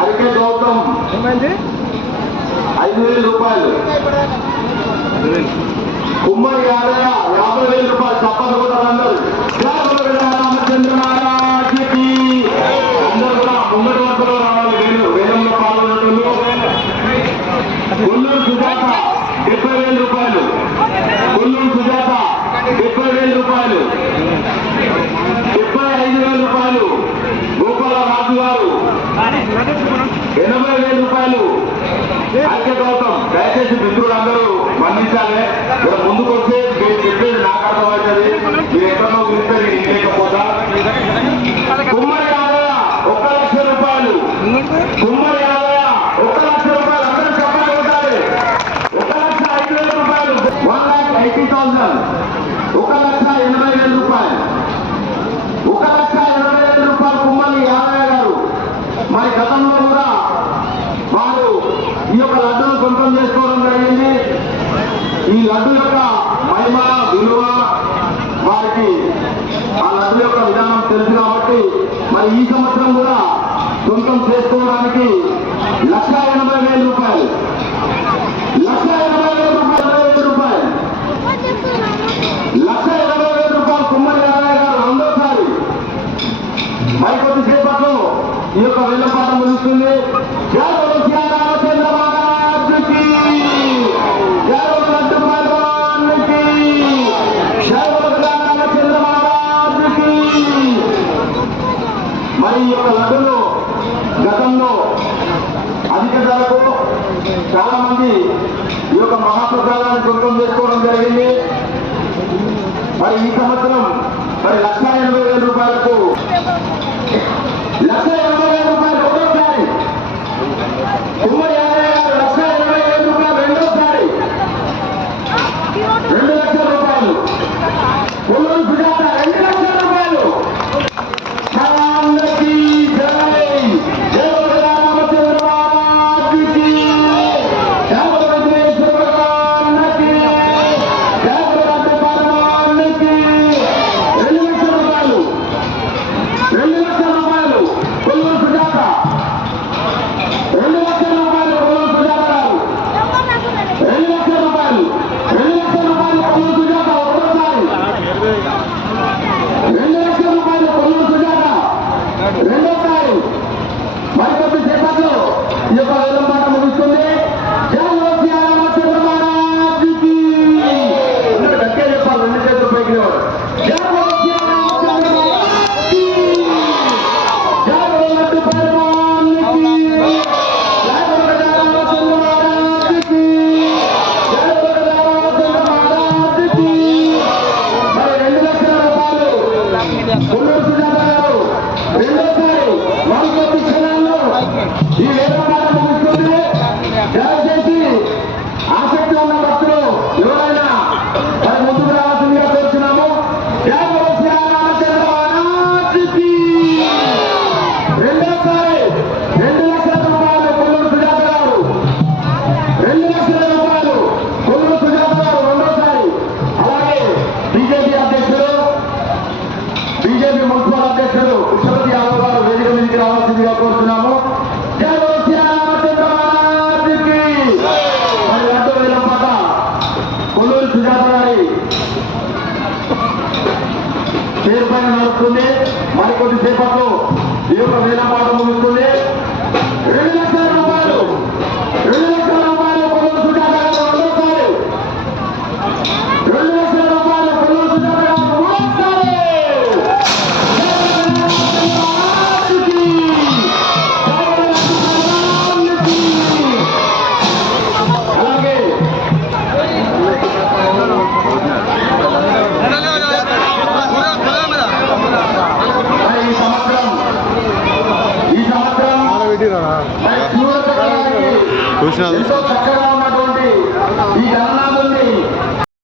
అరికే గౌతమ్ 5,000 రూపాయలు. కుమ్మరి యాదయ్య 50,000 రూపాయలు. తప్పదు కూడా అందరూ రామచంద్ర మహారాజుకి అందరూ కూడా ముంగటి వరుసలో రావాలి. వేలంలో పాల్గొన్నట్లు. కొల్లూరు సుజాత 70,000 రూపాయలు. కొల్లూరు సుజాత 70,000 రూపాయలు. 75,000 రూపాయలు. గోపాల రాజు గారు 80,000 రూపాయలు. అరికే గౌతమ్. దయచేసి మిత్రులు అందరూ స్పందించాలి. ఇక్కడ ముందుకు వస్తే మీరు చెప్పేది నాకు అర్థమవుతుంది. మీరు ఎక్కడో గురిస్తే నేను లేకపోతా. కుమ్మరి యాదయ్య 1,00,000 రూపాయలు. కుమ్మరి యాదయ్య 1,00,000 రూపాయలు. అందరూ చెప్పాలి ఉండాలి. 1,05,000 రూపాయలు. 1,80,000. 1,80,000 రూపాయలు. 1,80,000 రూపాయలు కుమ్మరి యాదయ్య గారు. మరి గతంలో కూడా వారు ఈ యొక్క లడ్డూను సొంతం చేసుకోవడం జరిగింది. ఈ లడ్డు యొక్క మహిమ విలువ వారికి ఆ లడ్డు యొక్క విధానం తెలుసు కాబట్టి మరి ఈ సంవత్సరం కూడా సొంతం చేసుకోవడానికి 1,80,000 రూపాయలు. 1,80,000 రూపాయలు. 1,80,000 రూపాయలు కుమ్మరి యాదయ్య గారు రెండోసారి. మరి కొద్దిసేపట్లో ఈ యొక్క వేలంపాట ముగుస్తుంది. జై బోలో శ్రీరామచంద్ర మహారాజుకి. జై బోలో లడ్డు భగవానుకి. జై బోలో శ్రీరామచంద్ర మహారాజుకి. మరి ఈ యొక్క లడ్డును గతంలో అధిక ధరకు చాలా మంది ఈ యొక్క మహాప్రసాదాన్ని సొంతం చేసుకోవడం జరిగింది. మరి ఈ సంవత్సరం మరి 1,80,000 రూపాయలకు 1,80,000 రూపాయలు రెండోసారి. కుమ్మరి యాదయ్య గారు 1,80,000 రూపాయలు రెండోసారి. 2,00,000 రూపాయలు. కొల్లూరు సుజాత 2,00,000 రూపాయలు. అందరికీ జై. జై బోలో రామచంద్ర మహారాజుకి. జై బోలో వెంకటేశ్వర భగవానుకి. జై బోలో లడ్డు భగవానుకి. 2,00,000 రూపాయలు. 2,00,000 రూపాయలు. కొల్లూరు సుజాత 2,00,000 రూపాయలు. కొల్లూరు సుజాత గారు 2,00,000 రూపాయలు. 2,00,000 రూపాయలు కొల్లూరు సుజాత ఒకటోసారి. 2,00,000 రూపాయలు కొల్లూరు సుజాత రెండోసారి. మరికొద్ది సేపట్లో ఈ యొక్క వేలంపాట ముగుస్తుంది. జై బోలో శ్రీరామచంద్ర మహారాజుకి. అందరూ గట్టిగా చెప్పాలి. 2 చేతులు పైకి లేవాలి. జై బోలో శ్రీరామచంద్ర మహారాజుకి. జై బోలో లడ్డు భగవానుకి. జై బోలో రామచంద్ర మహారాజుకి. జై బోలో రామచంద్ర మహారాజుకి. మరి 2,00,000 రూపాయలు కొల్లూరు సుజాత గారు రెండోసారి. మరికొద్ది క్షణాల్లో ఈ వేలంపాట ముగుస్తుంది. దయచేసి ఆసక్తి ఉన్న భక్తులు ఎవరైనా మరి ముందుకు రావాల్సిందిగా కోరుతున్నాము. జై బోలో శ్రీరామచంద్ర మహారాజుకి. రెండోసారి 2,00,000 రూపాయలు కొల్లూరు సుజాత గారు. 2,00,000 రూపాయలు కొల్లూరు సుజాత గారు రెండోసారి. అలాగే బీజేపీ అధ్యక్షుడు, బీజేపీ మున్సిపల్ అధ్యక్షుడు కృష్ణపతి యాదవ్ గారు వేదిక మీదకి రావాల్సిందిగా కోరుతున్నాము. జై బోలో శ్రీరామచంద్ర మహారాజుకి. మరి లడ్డు వేలంపాట కొల్లూరు సుజాత గారి పేరు పైన నడుస్తుంది. మరికొద్ది సేపట్లో ఈ యొక్క వేలంపాట ముగుస్తుంది. 2,00,000 రూపాయలు. 2,00,000 రూపాయలు కొల్లూరు సుజాత గారు రెండోసారి. 2,00,000 రూపాయలు కొల్లూరు సుజాత గారు మూడోసారి. అలాగే ఈ సంవత్సరం చూసినా